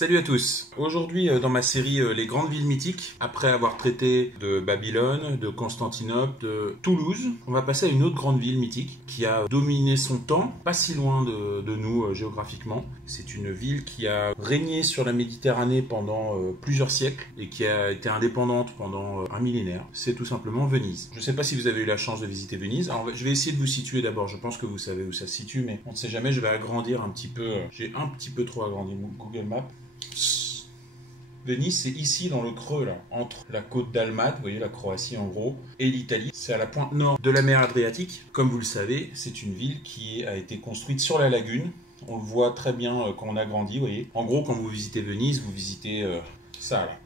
Salut à tous. Aujourd'hui, dans ma série Les grandes villes mythiques, après avoir traité de Babylone, de Constantinople, de Toulouse, on va passer à une autre grande ville mythique qui a dominé son temps, pas si loin de nous géographiquement. C'est une ville qui a régné sur la Méditerranée pendant plusieurs siècles et qui a été indépendante pendant un millénaire. C'est tout simplement Venise. Je ne sais pas si vous avez eu la chance de visiter Venise. Alors, je vais essayer de vous situer d'abord. Je pense que vous savez où ça se situe, mais on ne sait jamais. Je vais agrandir un petit peu. J'ai un petit peu trop agrandi mon Google Maps. Venise, c'est ici dans le creux, là, entre la côte d'Almate, vous voyez la Croatie en gros, et l'Italie. C'est à la pointe nord de la mer Adriatique. Comme vous le savez, c'est une ville qui a été construite sur la lagune. On le voit très bien quand on agrandit, vous voyez. En gros, quand vous visitez Venise, vous visitez ça, là.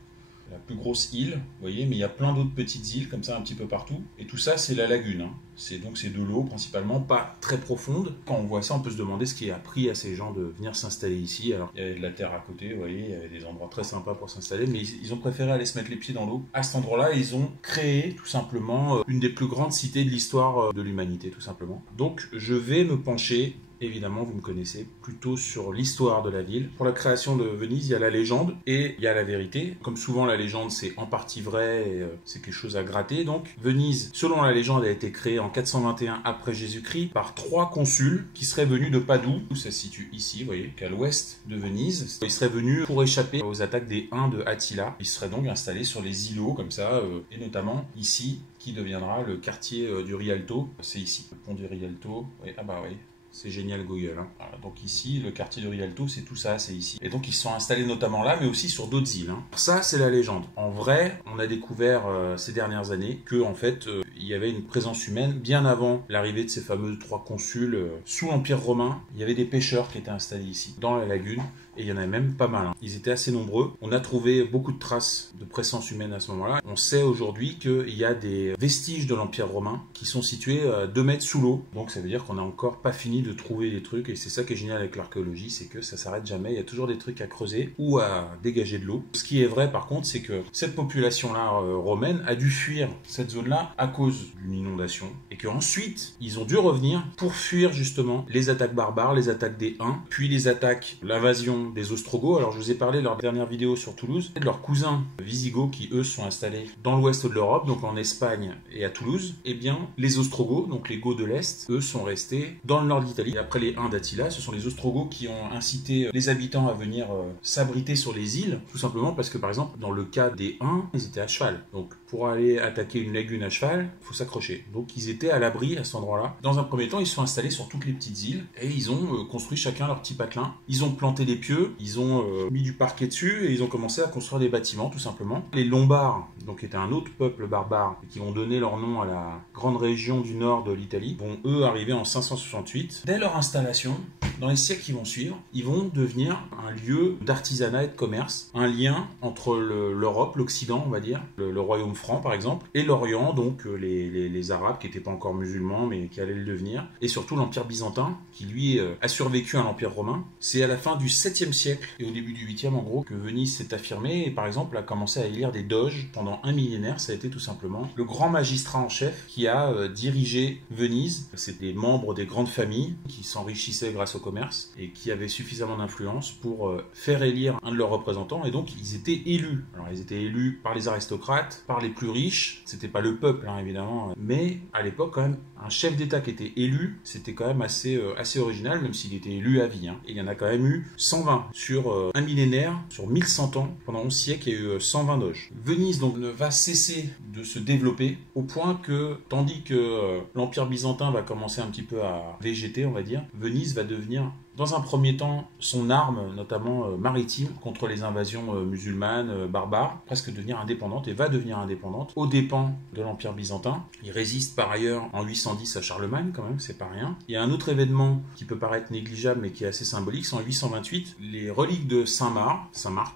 La plus grosse île, vous voyez, mais il y a plein d'autres petites îles comme ça un petit peu partout. Et tout ça, c'est la lagune. Hein. C'est de l'eau principalement, pas très profonde. Quand on voit ça, on peut se demander ce qui a pris à ces gens de venir s'installer ici. Alors, il y avait de la terre à côté, vous voyez, il y avait des endroits très sympas pour s'installer, mais ils ont préféré aller se mettre les pieds dans l'eau. À cet endroit-là, ils ont créé tout simplement une des plus grandes cités de l'histoire de l'humanité, tout simplement. Donc, je vais me pencher. Évidemment, vous me connaissez, plutôt sur l'histoire de la ville. Pour la création de Venise, il y a la légende et il y a la vérité. Comme souvent, la légende, c'est en partie vrai et c'est quelque chose à gratter. Donc, Venise, selon la légende, a été créée en 421 après Jésus-Christ par 3 consuls qui seraient venus de Padoue. Ça se situe ici, vous voyez, qu'à l'ouest de Venise. Ils seraient venus pour échapper aux attaques des Huns de Attila. Ils seraient donc installés sur les îlots, comme ça, et notamment ici, qui deviendra le quartier du Rialto. C'est ici, le pont du Rialto. Oui, ah bah oui. C'est génial Google. Hein. Voilà, donc ici, le quartier de Rialto, c'est tout ça, c'est ici. Et donc ils se sont installés notamment là, mais aussi sur d'autres îles. Hein. Ça, c'est la légende. En vrai, on a découvert ces dernières années que en fait, il y avait une présence humaine bien avant l'arrivée de ces fameux 3 consuls. Sous l'Empire romain, il y avait des pêcheurs qui étaient installés ici, dans la lagune. Et il y en avait même pas mal. Hein. Ils étaient assez nombreux. On a trouvé beaucoup de traces de présence humaine à ce moment-là. On sait aujourd'hui qu'il y a des vestiges de l'Empire romain qui sont situés 2 mètres sous l'eau. Donc ça veut dire qu'on n'a encore pas fini de trouver des trucs. Et c'est ça qui est génial avec l'archéologie, c'est que ça s'arrête jamais. Il y a toujours des trucs à creuser ou à dégager de l'eau. Ce qui est vrai par contre, c'est que cette population-là romaine a dû fuir cette zone-là à cause d'une inondation. Et qu'ensuite, ils ont dû revenir pour fuir justement les attaques barbares, les attaques des Huns, puis les attaques, l'invasion des Ostrogoths. Alors je vous ai parlé de leur dernière vidéo sur Toulouse, de leurs cousins visigoths qui eux sont installés dans l'ouest de l'Europe, donc en Espagne et à Toulouse. Eh bien les Ostrogoths, donc les Goths de l'Est, eux sont restés dans le nord de l'Italie. Et après les Huns d'Attila, ce sont les Ostrogoths qui ont incité les habitants à venir s'abriter sur les îles, tout simplement parce que par exemple dans le cas des Huns, ils étaient à cheval. Donc pour aller attaquer une lagune à cheval, il faut s'accrocher. Donc ils étaient à l'abri à cet endroit-là. Dans un premier temps, ils se sont installés sur toutes les petites îles et ils ont construit chacun leur petit patelin. Ils ont planté des pieux, ils ont mis du parquet dessus et ils ont commencé à construire des bâtiments tout simplement. Les Lombards, donc qui étaient un autre peuple barbare et qui vont donner leur nom à la grande région du nord de l'Italie, vont eux arriver en 568. Dès leur installation, dans les siècles qui vont suivre, ils vont devenir un lieu d'artisanat et de commerce, un lien entre l'Europe, l'Occident on va dire, le royaume franc par exemple, et l'Orient, donc les Arabes qui n'étaient pas encore musulmans mais qui allaient le devenir, et surtout l'Empire byzantin qui lui a survécu à l'Empire romain. C'est à la fin du 7e siècle et au début du 8e en gros que Venise s'est affirmée et par exemple a commencé à élire des doges pendant un millénaire. Ça a été tout simplement le grand magistrat en chef qui a dirigé Venise. C'est des membres des grandes familles qui s'enrichissaient grâce au commerce et qui avaient suffisamment d'influence pour faire élire un de leurs représentants et donc ils étaient élus. Alors ils étaient élus par les aristocrates, par les plus riches, c'était pas le peuple hein, évidemment, mais à l'époque quand même un chef d'État qui était élu, c'était quand même assez original même s'il était élu à vie. Hein. Et il y en a quand même eu 120 sur un millénaire, sur 1100 ans, pendant 11 siècles, il y a eu 120 doges. Venise donc ne va cesser de se développer au point que, tandis que l'Empire byzantin va commencer un petit peu à végéter, on va dire, Venise va devenir dans un premier temps son arme, notamment maritime, contre les invasions musulmanes, barbares, presque devenir indépendante et va devenir indépendante aux dépens de l'Empire byzantin. Il résiste par ailleurs en 810 à Charlemagne quand même, c'est pas rien. Il y a un autre événement qui peut paraître négligeable mais qui est assez symbolique, c'est en 828, les reliques de Saint-Marc,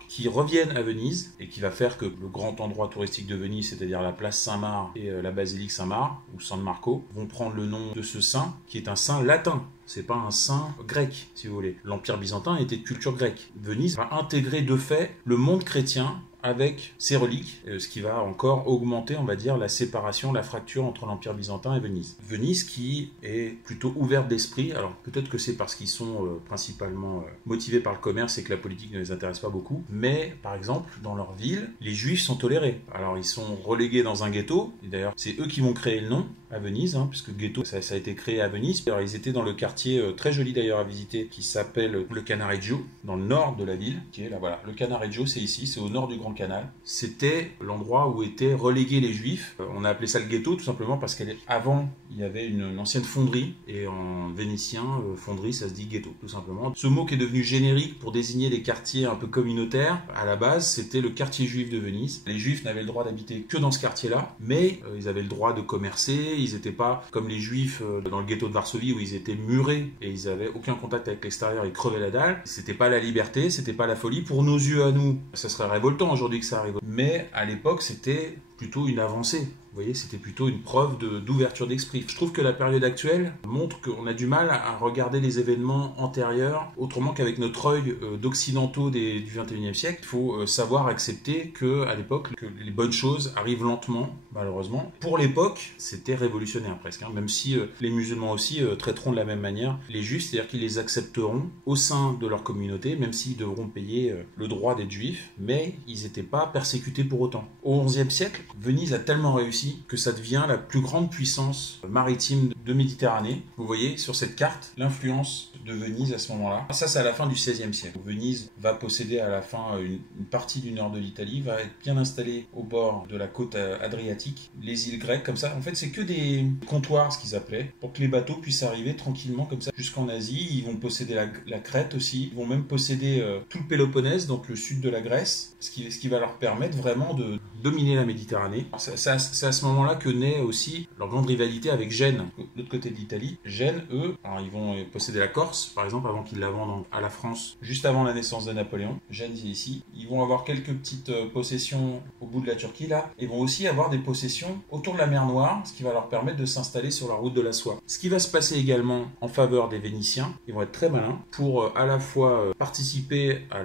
qui reviennent à Venise et qui va faire que le grand endroit touristique de Venise, c'est-à-dire la place Saint-Marc et la basilique Saint-Marc, ou San Marco, vont prendre le nom de ce saint, qui est un saint latin. C'est pas un saint grec, si vous voulez. L'Empire byzantin était de culture grecque. Venise va intégrer de fait le monde chrétien à avec ses reliques, ce qui va encore augmenter, on va dire, la séparation, la fracture entre l'Empire byzantin et Venise. Venise qui est plutôt ouverte d'esprit, alors peut-être que c'est parce qu'ils sont principalement motivés par le commerce et que la politique ne les intéresse pas beaucoup, mais par exemple, dans leur ville, les juifs sont tolérés. Alors ils sont relégués dans un ghetto, et d'ailleurs c'est eux qui vont créer le nom à Venise, puisque le ghetto ça a été créé à Venise. Alors ils étaient dans le quartier très joli d'ailleurs à visiter, qui s'appelle le Canareggio, dans le nord de la ville, qui est là, voilà. Le Canareggio c'est ici, c'est au nord du Grand Canal. C'était l'endroit où étaient relégués les juifs. On a appelé ça le ghetto tout simplement parce qu'avant il y avait une ancienne fonderie, et en vénitien, fonderie ça se dit ghetto tout simplement. Ce mot qui est devenu générique pour désigner les quartiers un peu communautaires, à la base c'était le quartier juif de Venise. Les juifs n'avaient le droit d'habiter que dans ce quartier-là, mais ils avaient le droit de commercer. Ils n'étaient pas comme les juifs dans le ghetto de Varsovie où ils étaient murés et ils n'avaient aucun contact avec l'extérieur, ils crevaient la dalle. C'était pas la liberté, c'était pas la folie. Pour nos yeux à nous, ça serait révoltant aujourd'hui que ça arrive. Mais à l'époque, c'était plutôt une avancée. Vous voyez, c'était plutôt une preuve d'ouverture d'esprit. Je trouve que la période actuelle montre qu'on a du mal à regarder les événements antérieurs autrement qu'avec notre œil d'occidentaux du XXIe siècle. Il faut savoir accepter qu'à l'époque, que les bonnes choses arrivent lentement, malheureusement. Pour l'époque, c'était révolutionnaire presque, même si les musulmans aussi traiteront de la même manière les juifs, c'est-à-dire qu'ils les accepteront au sein de leur communauté, même s'ils devront payer le droit d'être juifs, mais ils n'étaient pas persécutés pour autant. Au XIe siècle, Venise a tellement réussi que ça devient la plus grande puissance maritime de Méditerranée. Vous voyez sur cette carte l'influence de Venise à ce moment-là. Ça, c'est à la fin du XVIe siècle. Venise va posséder à la fin une partie du nord de l'Italie, va être bien installée au bord de la côte adriatique, les îles grecques comme ça. En fait, c'est que des comptoirs, ce qu'ils appelaient, pour que les bateaux puissent arriver tranquillement comme ça jusqu'en Asie. Ils vont posséder la Crète aussi. Ils vont même posséder tout le Péloponnèse, donc le sud de la Grèce, ce qui va leur permettre vraiment de dominer la Méditerranée. C'est à ce moment-là que naît aussi leur grande rivalité avec Gênes, de l'autre côté de l'Italie. Gênes, eux, alors ils vont posséder la Corse, par exemple, avant qu'ils la vendent à la France, juste avant la naissance de Napoléon. Gênes est ici. Ils vont avoir quelques petites possessions au bout de la Turquie, là. Ils vont aussi avoir des possessions autour de la mer Noire, ce qui va leur permettre de s'installer sur la route de la soie. Ce qui va se passer également en faveur des Vénitiens, ils vont être très malins pour à la fois participer à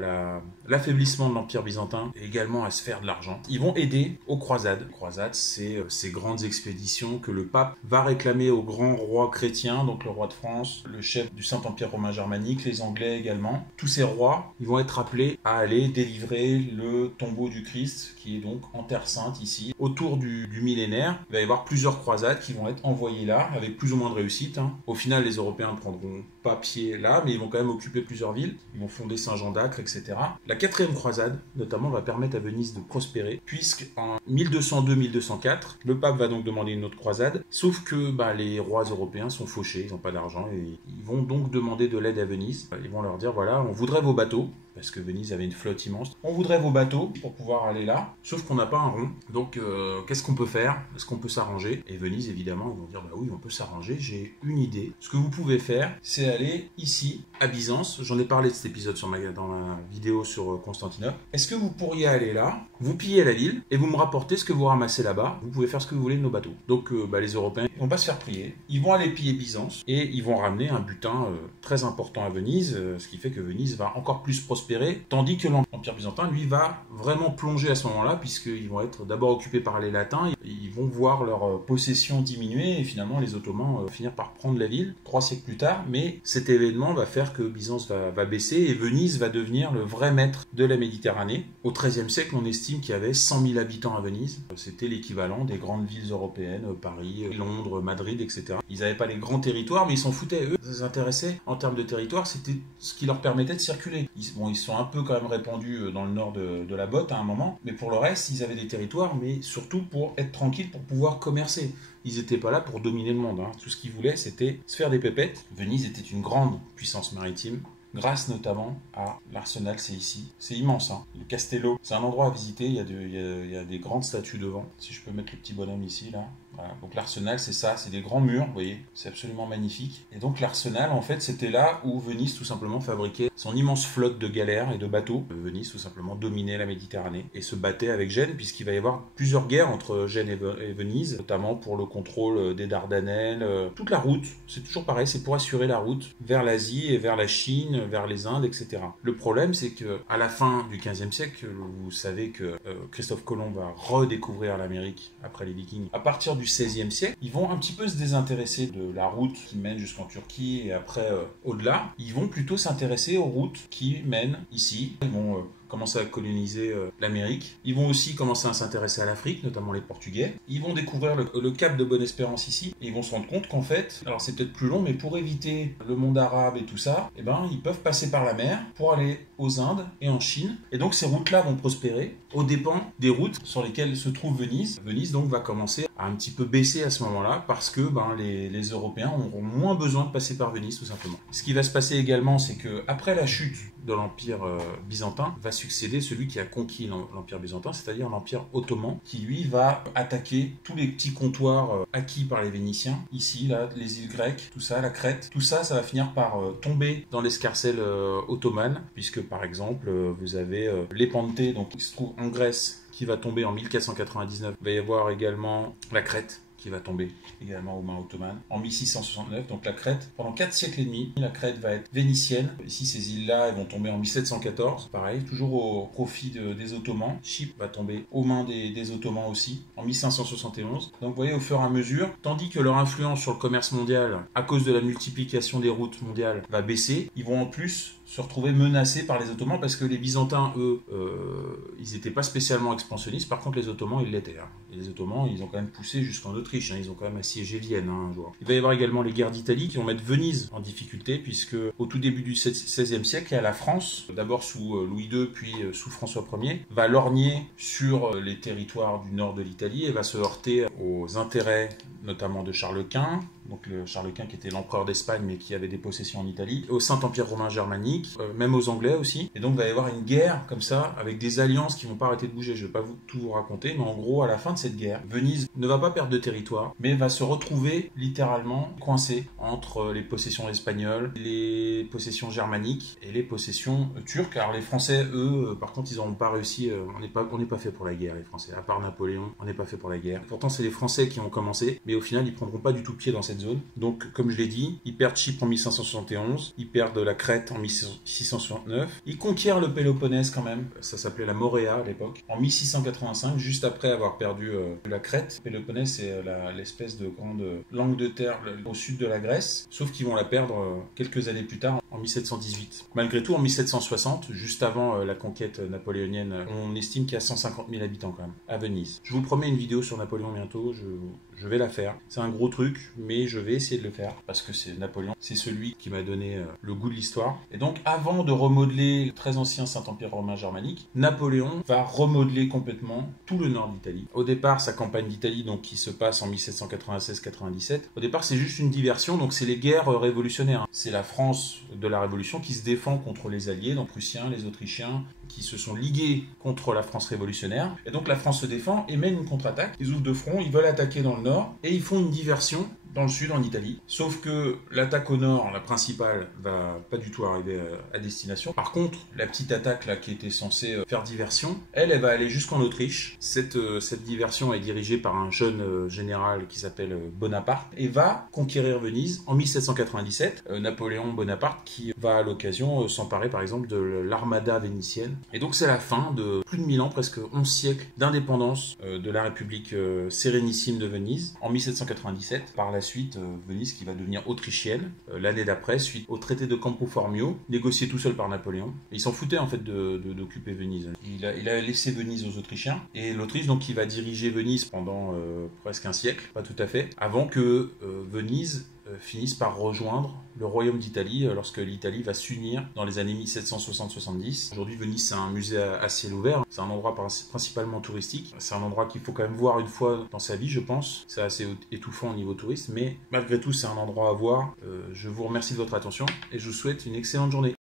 l'affaiblissement de l'Empire byzantin et également à se faire de l'argent. Ils vont aider aux croisades. Les croisades, c'est ces grandes expéditions que le pape va réclamer aux grands rois chrétiens, donc le roi de France, le chef du Saint-Empire romain germanique, les Anglais également. Tous ces rois, ils vont être appelés à aller délivrer le tombeau du Christ, qui est donc en Terre Sainte ici. Autour du millénaire, il va y avoir plusieurs croisades qui vont être envoyées là, avec plus ou moins de réussite. Au final, les Européens ne prendront pas pied là, mais ils vont quand même occuper plusieurs villes. Ils vont fonder Saint-Jean d'Acre, etc. La quatrième croisade, notamment, va permettre à Venise de prospérer, puisque en 1202-1204, le pape va donc demander une autre croisade, sauf que les rois européens sont fauchés, ils n'ont pas d'argent, et ils vont donc demander de l'aide à Venise. Ils vont leur dire, voilà, on voudrait vos bateaux, parce que Venise avait une flotte immense. On voudrait vos bateaux pour pouvoir aller là, sauf qu'on n'a pas un rond. Donc, qu'est-ce qu'on peut faire? Est-ce qu'on peut s'arranger? Et Venise, évidemment, ils vont dire, bah oui, on peut s'arranger, j'ai une idée. Ce que vous pouvez faire, c'est aller ici, à Byzance. J'en ai parlé de cet épisode dans ma vidéo sur Constantinople. Est-ce que vous pourriez aller là, vous piller la ville, et vous me rapporter ce que vous ramassez là-bas? Vous pouvez faire ce que vous voulez de nos bateaux. Donc, les Européens, ils vont pas se faire prier. Ils vont aller piller Byzance, et ils vont ramener un butin très important à Venise, ce qui fait que Venise va encore plus prospérer, tandis que l'Empire byzantin, lui, va vraiment plonger à ce moment-là, puisqu'ils vont être d'abord occupés par les Latins, ils vont voir leur possession diminuer, et finalement les Ottomans vont finir par prendre la ville 3 siècles plus tard, mais cet événement va faire que Byzance va baisser, et Venise va devenir le vrai maître de la Méditerranée. Au XIIIe siècle, on estime qu'il y avait 100 000 habitants à Venise, c'était l'équivalent des grandes villes européennes, Paris, Londres, Madrid, etc. Ils n'avaient pas les grands territoires, mais ils s'en foutaient, eux. Ça les intéressait en termes de territoire, c'était ce qui leur permettait de circuler. Ils sont un peu quand même répandus dans le nord de la botte à un moment, mais pour le reste, ils avaient des territoires, mais surtout pour être tranquilles, pour pouvoir commercer. Ils n'étaient pas là pour dominer le monde. Tout ce qu'ils voulaient, c'était se faire des pépettes. Venise était une grande puissance maritime, grâce notamment à l'arsenal, c'est ici. C'est immense, le Castello. C'est un endroit à visiter, il y a des grandes statues devant. Si je peux mettre le petit bonhomme ici, là. Voilà. Donc l'Arsenal, c'est ça, c'est des grands murs, vous voyez, c'est absolument magnifique. Et donc l'Arsenal, en fait, c'était là où Venise tout simplement fabriquait son immense flotte de galères et de bateaux. Venise tout simplement dominait la Méditerranée et se battait avec Gênes, puisqu'il va y avoir plusieurs guerres entre Gênes et Venise, notamment pour le contrôle des Dardanelles. Toute la route, c'est toujours pareil, c'est pour assurer la route vers l'Asie et vers la Chine, vers les Indes, etc. Le problème, c'est que à la fin du XVe siècle, vous savez que Christophe Colomb va redécouvrir l'Amérique après les Vikings. À partir du XVIe siècle, ils vont un petit peu se désintéresser de la route qui mène jusqu'en Turquie et après au-delà. Ils vont plutôt s'intéresser aux routes qui mènent ici. Ils vont commencer à coloniser l'Amérique. Ils vont aussi commencer à s'intéresser à l'Afrique, notamment les Portugais. Ils vont découvrir le cap de Bonne-Espérance ici et ils vont se rendre compte qu'en fait, alors c'est peut-être plus long, mais pour éviter le monde arabe et tout ça, eh ben, ils peuvent passer par la mer pour aller aux Indes et en Chine. Et donc ces routes-là vont prospérer aux dépens des routes sur lesquelles se trouve Venise. Venise donc va commencer à un petit peu baisser à ce moment-là parce que les Européens auront moins besoin de passer par Venise tout simplement. Ce qui va se passer également, c'est que après la chute de l'Empire byzantin, va succéder celui qui a conquis l'Empire byzantin, c'est-à-dire l'Empire ottoman, qui lui va attaquer tous les petits comptoirs acquis par les Vénitiens, ici, là, les îles grecques, tout ça, la Crète, tout ça, ça va finir par tomber dans l'escarcelle ottomane, puisque par exemple, vous avez l'Épantée, donc qui se trouve en Grèce, qui va tomber en 1499. Il va y avoir également la Crète, qui va tomber également aux mains ottomanes en 1669. Donc la Crète, pendant 4 siècles et demi, la Crète va être vénitienne. Ici, ces îles-là, elles vont tomber en 1714. Pareil, toujours au profit des Ottomans. Chypre va tomber aux mains des Ottomans aussi en 1571. Donc vous voyez, au fur et à mesure, tandis que leur influence sur le commerce mondial, à cause de la multiplication des routes mondiales, va baisser, ils vont en plus se retrouver menacés par les Ottomans parce que les Byzantins, eux, ils n'étaient pas spécialement expansionnistes. Par contre, les Ottomans, ils l'étaient. Hein. Et les Ottomans, ils ont quand même poussé jusqu'en Autriche. Hein. Ils ont quand même assiégé Vienne un jour. Il va y avoir également les guerres d'Italie qui vont mettre Venise en difficulté puisque au tout début du XVIe siècle, il y a la France, d'abord sous Louis II, puis sous François Ier, va lorgner sur les territoires du nord de l'Italie et va se heurter aux intérêts notamment de Charles Quint, donc le Charles Quint qui était l'empereur d'Espagne mais qui avait des possessions en Italie, au Saint-Empire romain germanique, même aux Anglais aussi. Et donc il va y avoir une guerre comme ça, avec des alliances qui vont pas arrêter de bouger. Je vais pas tout vous raconter, mais en gros, à la fin de cette guerre, Venise ne va pas perdre de territoire, mais va se retrouver littéralement coincée entre les possessions espagnoles, les possessions germaniques et les possessions turques. Alors les Français, eux, par contre, ils n'auront pas réussi. On n'est pas fait pour la guerre, les Français. À part Napoléon, on n'est pas fait pour la guerre. Pourtant, c'est les Français qui ont commencé, mais au final, ils prendront pas du tout pied dans cette zone. Donc, comme je l'ai dit, ils perdent Chypre en 1571, ils perdent la Crète en 1669, ils conquièrent le Péloponnèse quand même, ça s'appelait la Moréa à l'époque, en 1685, juste après avoir perdu la Crète. Le Péloponnèse, c'est l'espèce de grande langue de terre au sud de la Grèce, sauf qu'ils vont la perdre quelques années plus tard, en 1718. Malgré tout, en 1760, juste avant la conquête napoléonienne, on estime qu'il y a 150 000 habitants quand même, à Venise. Je vous promets une vidéo sur Napoléon bientôt, je vais la faire. C'est un gros truc, mais je vais essayer de le faire, parce que c'est Napoléon, c'est celui qui m'a donné le goût de l'histoire. Et donc, avant de remodeler le très ancien Saint-Empire romain germanique, Napoléon va remodeler complètement tout le nord d'Italie. Au départ, sa campagne d'Italie, donc qui se passe en 1796-97, au départ, c'est juste une diversion, donc c'est les guerres révolutionnaires. C'est la France de la Révolution qui se défend contre les Alliés, donc Prussiens, les Autrichiens, qui se sont ligués contre la France révolutionnaire. Et donc la France se défend et mène une contre-attaque. Ils ouvrent de front, ils veulent attaquer dans le nord et ils font une diversion dans le sud, en Italie. Sauf que l'attaque au nord, la principale, va pas du tout arriver à destination. Par contre, la petite attaque là qui était censée faire diversion, elle va aller jusqu'en Autriche. Cette diversion est dirigée par un jeune général qui s'appelle Bonaparte et va conquérir Venise en 1797. Napoléon Bonaparte qui va à l'occasion s'emparer par exemple de l'armada vénitienne. Et donc c'est la fin de plus de 1000 ans, presque 11 siècles d'indépendance de la République sérénissime de Venise en 1797. Par la suite, Venise qui va devenir autrichienne l'année d'après, suite au traité de Campo Formio, négocié tout seul par Napoléon. Et il s'en foutait en fait d'occuper Venise. Il a laissé Venise aux Autrichiens, et l'Autriche donc qui va diriger Venise pendant presque un siècle, pas tout à fait, avant que Venise finissent par rejoindre le royaume d'Italie lorsque l'Italie va s'unir dans les années 1760-70. Aujourd'hui, Venise, c'est un musée à ciel ouvert. C'est un endroit principalement touristique. C'est un endroit qu'il faut quand même voir une fois dans sa vie, je pense. C'est assez étouffant au niveau touriste, mais malgré tout, c'est un endroit à voir. Je vous remercie de votre attention et je vous souhaite une excellente journée.